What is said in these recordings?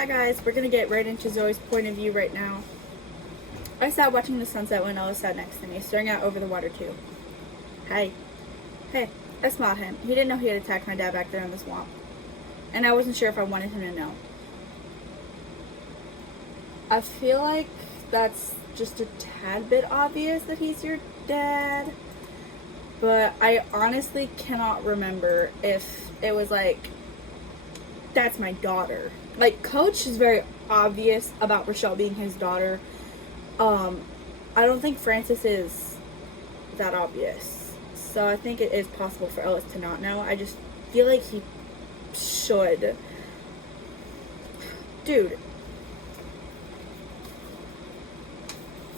Hi guys, we're gonna get right into Zoe's point of view right now. I sat watching the sunset when Ella sat next to me, staring out over the water too. Hey. Hey. I smiled at him. He didn't know he had attacked my dad back there in the swamp. And I wasn't sure if I wanted him to know. I feel like that's just a tad bit obvious that he's your dad. But I honestly cannot remember if it was like, that's my daughter. Like, Coach is very obvious about Rochelle being his daughter. I don't think Francis is that obvious. So I think it is possible for Ellis to not know. I just feel like he should. Dude.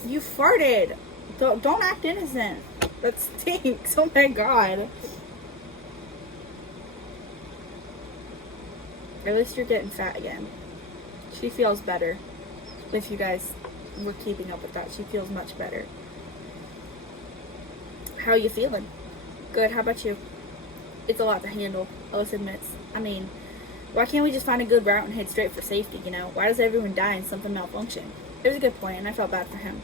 You farted. Don't act innocent. That stinks. Oh my god. At least you're getting fat again. She feels better. If you guys were keeping up with that, she feels much better. How are you feeling? Good. How about you? It's a lot to handle, Ellis admits. I mean, why can't we just find a good route and head straight for safety, you know? Why does everyone die and something malfunction? It was a good point, and I felt bad for him.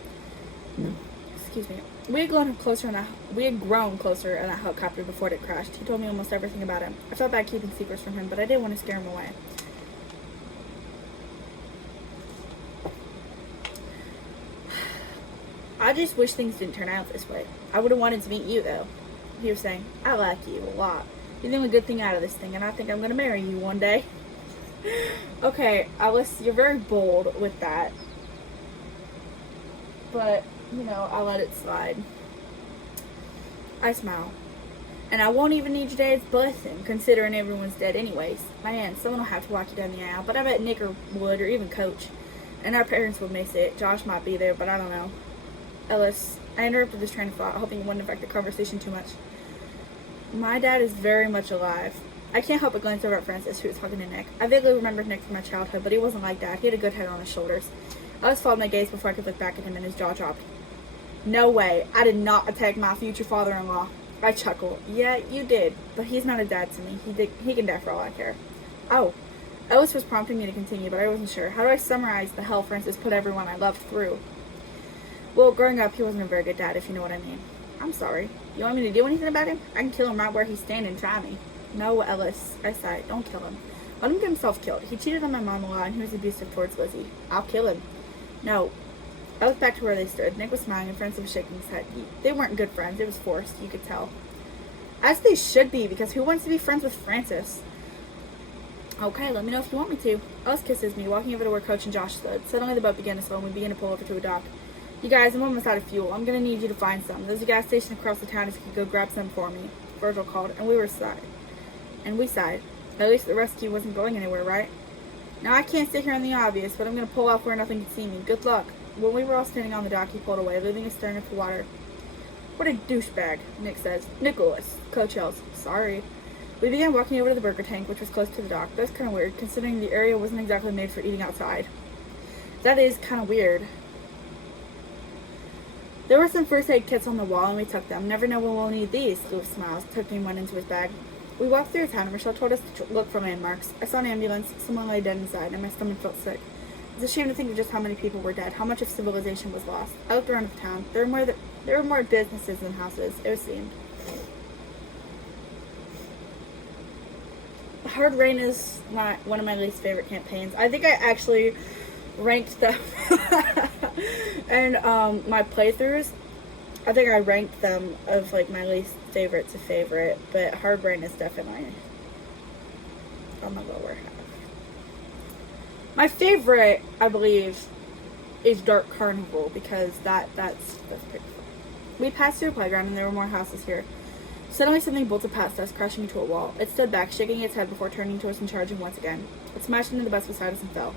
Excuse me. We had grown closer in that helicopter before it crashed. He told me almost everything about him. I felt bad keeping secrets from him, but I didn't want to scare him away. I just wish things didn't turn out this way. I would have wanted to meet you, though. He was saying, I like you a lot. You're the only good thing out of this thing, and I think I'm going to marry you one day. Okay, Alice, you're very bold with that. But, you know, I let it slide. I smile. And I won't even need your dad's blessing, considering everyone's dead anyways. Man, someone will have to walk you down the aisle, but I bet Nick would, or even Coach. And our parents would miss it. Josh might be there, but I don't know. Ellis, I interrupted this train of thought, hoping it wouldn't affect the conversation too much. My dad is very much alive. I can't help but glance over at Francis, who was talking to Nick. I vaguely remembered Nick from my childhood, but he wasn't like Dad. He had a good head on his shoulders. Ellis followed my gaze before I could look back at him, and his jaw dropped. No way. I did not attack my future father-in-law. I chuckled. Yeah, you did, but he's not a dad to me. He can die for all I care. Oh. Ellis was prompting me to continue, but I wasn't sure. How do I summarize the hell Francis put everyone I loved through? Well, growing up, he wasn't a very good dad, if you know what I mean. I'm sorry. You want me to do anything about him? I can kill him right where he's standing. Try me. No, Ellis. I sighed. Don't kill him. Let him get himself killed. He cheated on my mom a lot, and he was abusive towards Lizzie. I'll kill him. No. I looked back to where they stood. Nick was smiling, and Francis was shaking his head. They weren't good friends. It was forced. You could tell. As they should be, because who wants to be friends with Francis? Okay, let me know if you want me to. Ellis kisses me, walking over to where Coach and Josh stood. Suddenly the boat began to slow, and we began to pull over to a dock. You guys, I'm almost out of fuel. I'm going to need you to find some. There's a gas station across the town if you could go grab some for me. Virgil called, and we sighed. At least the rescue wasn't going anywhere, right? Now, I can't sit here in the obvious, but I'm going to pull off where nothing can see me. Good luck. When we were all standing on the dock, he pulled away, leaving us staring into the water. What a douchebag, Nick says. Nicholas, Coach yells. Sorry. We began walking over to the burger tank, which was close to the dock. That's kind of weird, considering the area wasn't exactly made for eating outside. That is kind of weird. There were some first aid kits on the wall, and we took them. Never know when we'll need these, Lewis smiles, tucking one into his bag. We walked through a town, and Rochelle told us to look for landmarks. I saw an ambulance, someone lay dead inside, and my stomach felt sick. It's a shame to think of just how many people were dead, how much of civilization was lost. I looked around the town. There were more businesses than houses, it seemed. Hard Rain is not one of my least favorite campaigns. I think I actually ranked them and my playthroughs. I think I ranked them of like my least favorite to favorite, but Hard Rain is definitely on the lower half. My favorite, I believe, is Dark Carnival because that's pretty fun. We passed through a playground and there were more houses here. Suddenly something bolted past us, crashing into a wall. It stood back, shaking its head before turning to us and charging once again. It smashed into the bus beside us and fell.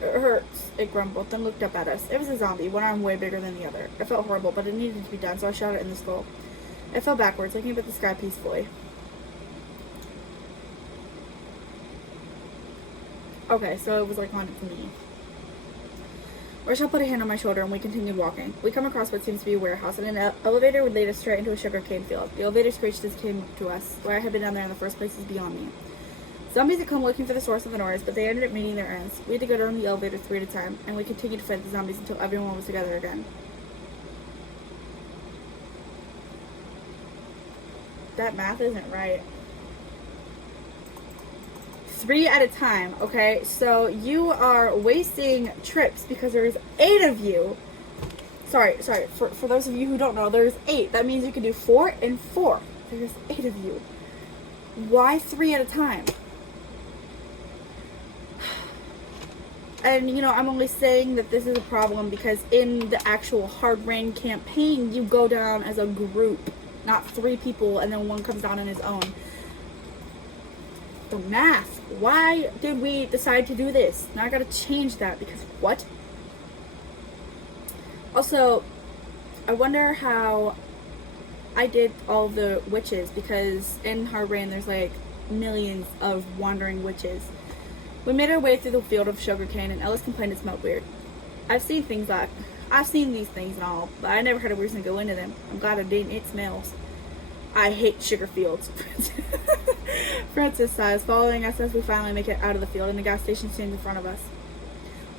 It hurts, it grumbled, then looked up at us. It was a zombie, one arm way bigger than the other. It felt horrible, but it needed to be done, so I shot it in the skull. It fell backwards, looking up at the sky peacefully. Okay, so it was like on me. Rochelle put a hand on my shoulder and we continued walking. We come across what seems to be a warehouse, and an elevator would lead us straight into a sugarcane field. The elevator screeched as it came to us. Why I had been down there in the first place is beyond me. Zombies had come looking for the source of the noise, but they ended up meeting their ends. We had to go down the elevator 3 at a time, and we continued to fight the zombies until everyone was together again. That math isn't right. 3 at a time, okay? So you are wasting trips because there's 8 of you. Sorry. For those of you who don't know, there's 8. That means you can do 4 and 4. There's 8 of you. Why 3 at a time? And, you know, I'm only saying that this is a problem because in the actual Hard Rain campaign, you go down as a group, not 3 people, and then one comes down on his own. The math. Why did we decide to do this? Now I gotta change that because what? Also, I wonder how I did all the witches because in Hard Rain there's like millions of wandering witches. We made our way through the field of sugarcane, and Ellis complained it smelled weird. I've seen these things and all, but I never had a reason to go into them. I'm glad I didn't. It smells. I hate sugar fields. Francis sighs, following us as we finally make it out of the field, and the gas station stands in front of us.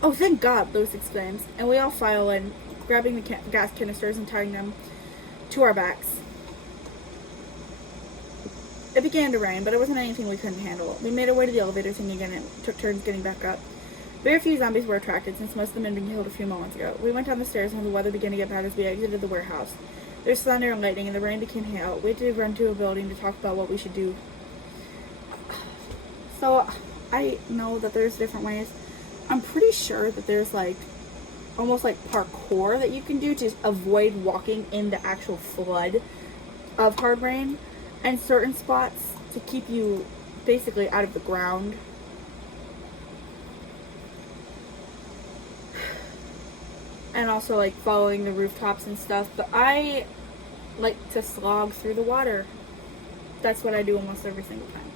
Oh, thank God, Lewis exclaims, and we all file in, grabbing the gas canisters and tying them to our backs. It began to rain, but it wasn't anything we couldn't handle. We made our way to the elevator thing again and took turns getting back up. Very few zombies were attracted, since most of them had been killed a few moments ago. We went down the stairs, and the weather began to get bad as we exited the warehouse. There was thunder and lightning, and the rain became hail. We had to run to a building to talk about what we should do. So, I know that there's different ways. I'm pretty sure that there's, like, almost like parkour that you can do to avoid walking in the actual flood of Hard Rain. And certain spots to keep you basically out of the ground. And also like following the rooftops and stuff. But I like to slog through the water. That's what I do almost every single time.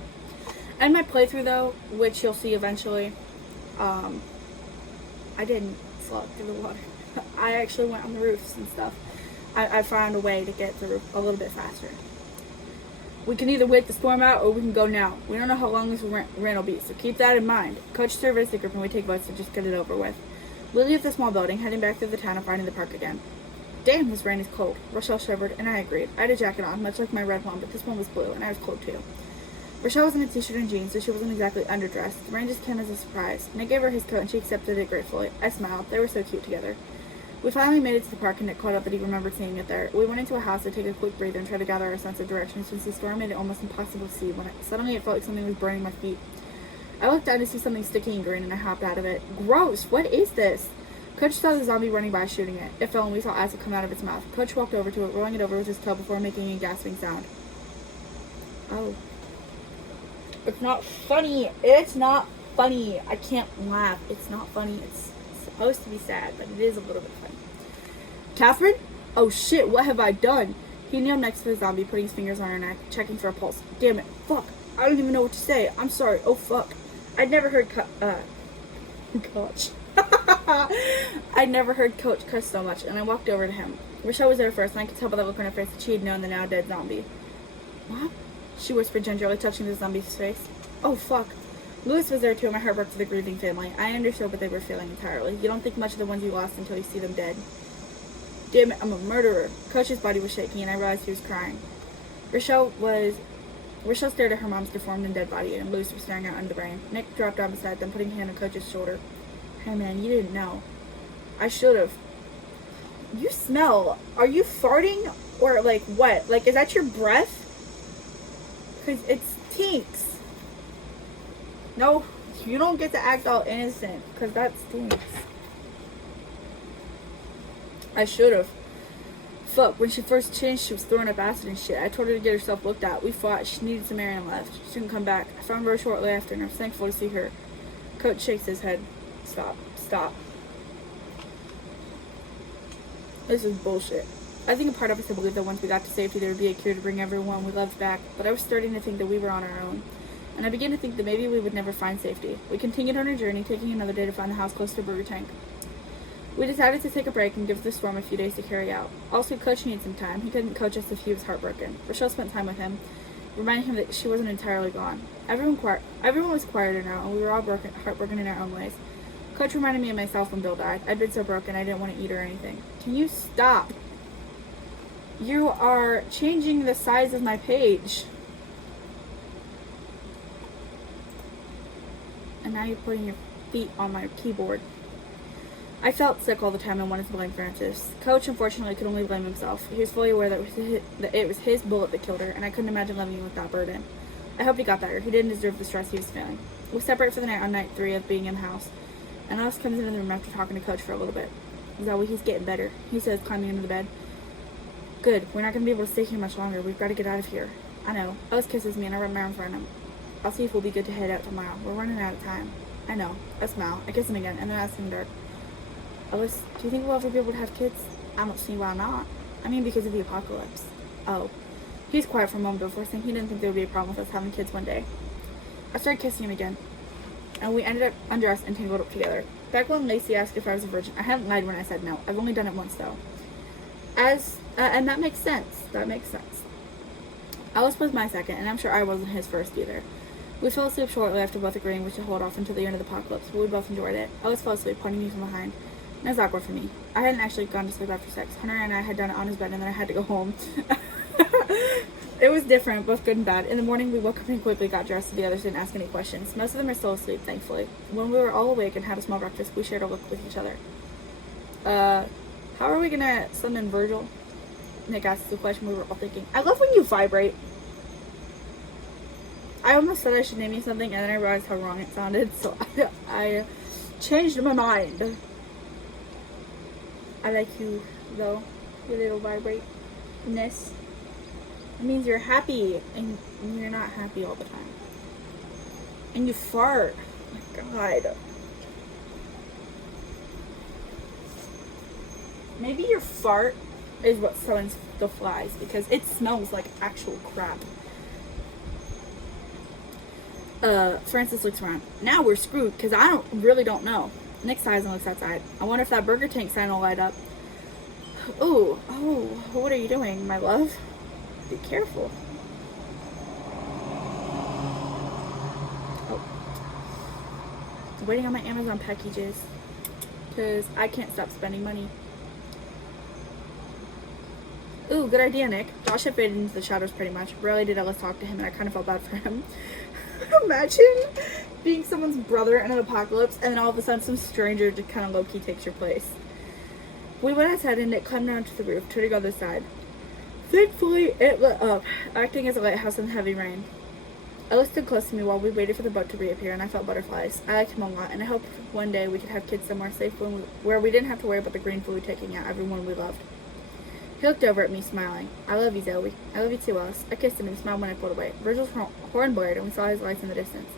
And my playthrough though, which you'll see eventually, I didn't slog through the water. I actually went on the roofs and stuff. I found a way to get through a little bit faster. We can either wait the storm out or we can go now. We don't know how long this rain will be, so keep that in mind. Coach surveys the group and we take votes to just get it over with. We leave the small building, heading back through the town and finding the park again. Damn, this rain is cold. Rochelle shivered, and I agreed. I had a jacket on, much like my red one, but this one was blue, and I was cold too. Rochelle was in a t-shirt and jeans, so she wasn't exactly underdressed. The rain just came as a surprise. Nick gave her his coat and she accepted it gratefully. I smiled. They were so cute together. We finally made it to the park and Nick caught up that he remembered seeing it there. We went into a house to take a quick breather and try to gather our sense of direction since the storm made it almost impossible to see when suddenly it felt like something was burning my feet. I looked down to see something sticky and green and I hopped out of it. Gross! What is this? Coach saw the zombie running by shooting it. It fell and we saw acid come out of its mouth. Coach walked over to it, rolling it over with his toe before making a gasping sound. Oh. It's not funny. It's not funny. I can't laugh. It's not funny. It's supposed to be sad, but it is a little bit funny. Catherine? Oh shit, what have I done? He kneeled next to the zombie, putting his fingers on her neck, checking for a pulse. Damn it. Fuck. I don't even know what to say. I'm sorry. Oh fuck. I'd never heard Coach. I'd never heard Coach cuss so much, and I walked over to him. Rochelle was there first, and I could tell by the look on her face that she had known the now dead zombie. What? She whispered gingerly, touching the zombie's face. Oh fuck. Lewis was there too, and my heart broke to the grieving family. I understood what they were feeling entirely. You don't think much of the ones you lost until you see them dead. Damn it, I'm a murderer. Coach's body was shaking, and I realized he was crying. Rochelle stared at her mom's deformed and dead body, and Lewis was staring out into the rain. Nick dropped down beside them, putting a hand on Coach's shoulder. Hey man, you didn't know. I should've. You smell. Are you farting? Or like what? Like, is that your breath? Because it stinks. No, you don't get to act all innocent, because that stinks. I should've. Fuck, when she first changed, she was throwing up acid and shit. I told her to get herself looked at. We fought. She needed some air and left. She didn't come back. I found her shortly after, and I was thankful to see her. Coach shakes his head. Stop. This is bullshit. I think a part of us had believed that once we got to safety, there would be a cure to bring everyone we loved back, but I was starting to think that we were on our own. And I began to think that maybe we would never find safety. We continued on our journey, taking another day to find the house close to Brewery Tank. We decided to take a break and give the storm a few days to carry out. Also, Coach needed some time. He couldn't coach us if he was heartbroken. Rochelle spent time with him. reminding him that she wasn't entirely gone. Everyone was quieter now, and we were all heartbroken in our own ways. Coach reminded me of myself when Bill died. I'd been so broken I didn't want to eat or anything. Can you stop? You are changing the size of my page. And now you're putting your feet on my keyboard. I felt sick all the time and wanted to blame Francis. Coach, unfortunately, could only blame himself. He was fully aware that it was his bullet that killed her, and I couldn't imagine living with that burden. I hoped he got better. He didn't deserve the stress he was feeling. We separate for the night on night 3 of being in the house, and Alice comes into the room after talking to Coach for a little bit. Zoey, he's getting better, he says, climbing into the bed. Good. We're not going to be able to stay here much longer. We've got to get out of here. I know. Alice kisses me, and I wrap my arms around him. I'll see if we'll be good to head out tomorrow. We're running out of time. I know. I smile. I kiss him again, and then I ask him dark. Alice, do you think we'll ever be able to have kids? I don't see why not. I mean, because of the apocalypse. Oh. He's quiet for a moment before saying he didn't think there would be a problem with us having kids one day. I started kissing him again, and we ended up undressed and tangled up together. Back when Lacey asked if I was a virgin, I hadn't lied when I said no. I've only done it once, though. And that makes sense. That makes sense. Alice was my second, and I'm sure I wasn't his first either. We fell asleep shortly after both agreeing we should hold off until the end of the apocalypse, but we both enjoyed it. Alice fell asleep, pointing me from behind. It was awkward for me. I hadn't actually gone to sleep after sex. Hunter and I had done it on his bed, and then I had to go home. It was different, both good and bad. In the morning, we woke up and quickly got dressed so the others didn't ask any questions. Most of them are still asleep, thankfully. When we were all awake and had a small breakfast, we shared a look with each other. How are we gonna summon Virgil? Nick asked the question we were all thinking. I love when you vibrate. I almost said I should name you something, and then I realized how wrong it sounded, so I changed my mind. I like you, though. Your little vibrate-ness. It means you're happy, and you're not happy all the time. And you fart. Oh my God. Maybe your fart is what summons the flies, because it smells like actual crap. Francis looks around. Now we're screwed, because I really don't know. Nick sighs and looks outside. I wonder if that burger tank sign will light up. Oh, what are you doing, my love? Be careful. Oh. Waiting on my Amazon packages, because I can't stop spending money. Ooh, good idea, Nick. Josh had faded into the shadows pretty much. Rarely did Ellis talk to him, and I kind of felt bad for him. Imagine being someone's brother in an apocalypse, and then all of a sudden some stranger just kind of low-key takes your place. We went outside, and Nick climbed down to the roof, to go to the other side. Thankfully, it lit up, acting as a lighthouse in the heavy rain. Ellis stood close to me while we waited for the boat to reappear, and I felt butterflies. I liked him a lot, and I hoped one day we could have kids somewhere safe where we didn't have to worry about the green food taking out everyone we loved. He looked over at me, smiling. I love you, Zoey. I love you too, Alice. I kissed him and smiled when I pulled away. Virgil's horn blared, and we saw his lights in the distance.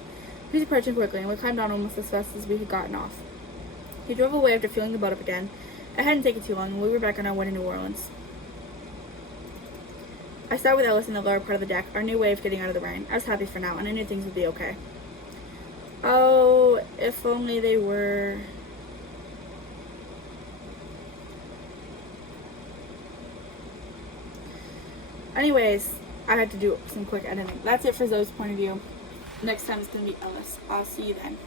He was approaching quickly, and we climbed on almost as fast as we had gotten off. He drove away after filling the boat up again. It hadn't taken too long, and we were back on our way to New Orleans. I sat with Ellis in the lower part of the deck, our new way of getting out of the rain. I was happy for now, and I knew things would be okay. Oh, if only they were... Anyways, I had to do some quick editing. That's it for Zoe's point of view. Next time it's going to be Ellis. I'll see you then.